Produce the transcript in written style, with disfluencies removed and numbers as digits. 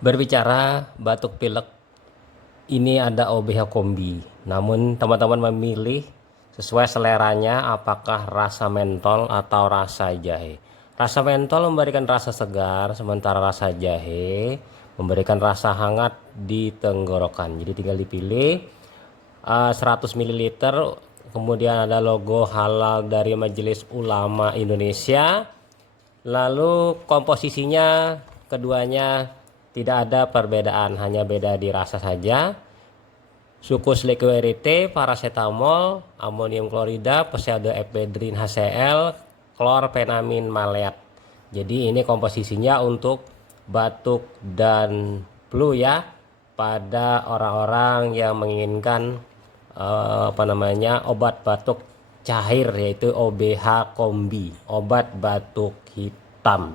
Berbicara batuk pilek, ini ada OBH Kombi. Namun teman-teman memilih sesuai seleranya apakah rasa mentol atau rasa jahe. Rasa mentol memberikan rasa segar, sementara rasa jahe memberikan rasa hangat di tenggorokan. Jadi tinggal dipilih 100 ml. Kemudian ada logo halal dari Majelis Ulama Indonesia. Lalu komposisinya keduanya tidak ada perbedaan, hanya beda di rasa saja. Sucus liquorite, paracetamol, amonium klorida, pseudoephedrine HCl, chlorpheniramine maleat. Jadi ini komposisinya untuk batuk dan flu ya, pada orang-orang yang menginginkan obat batuk cair, yaitu OBH Kombi, obat batuk hitam.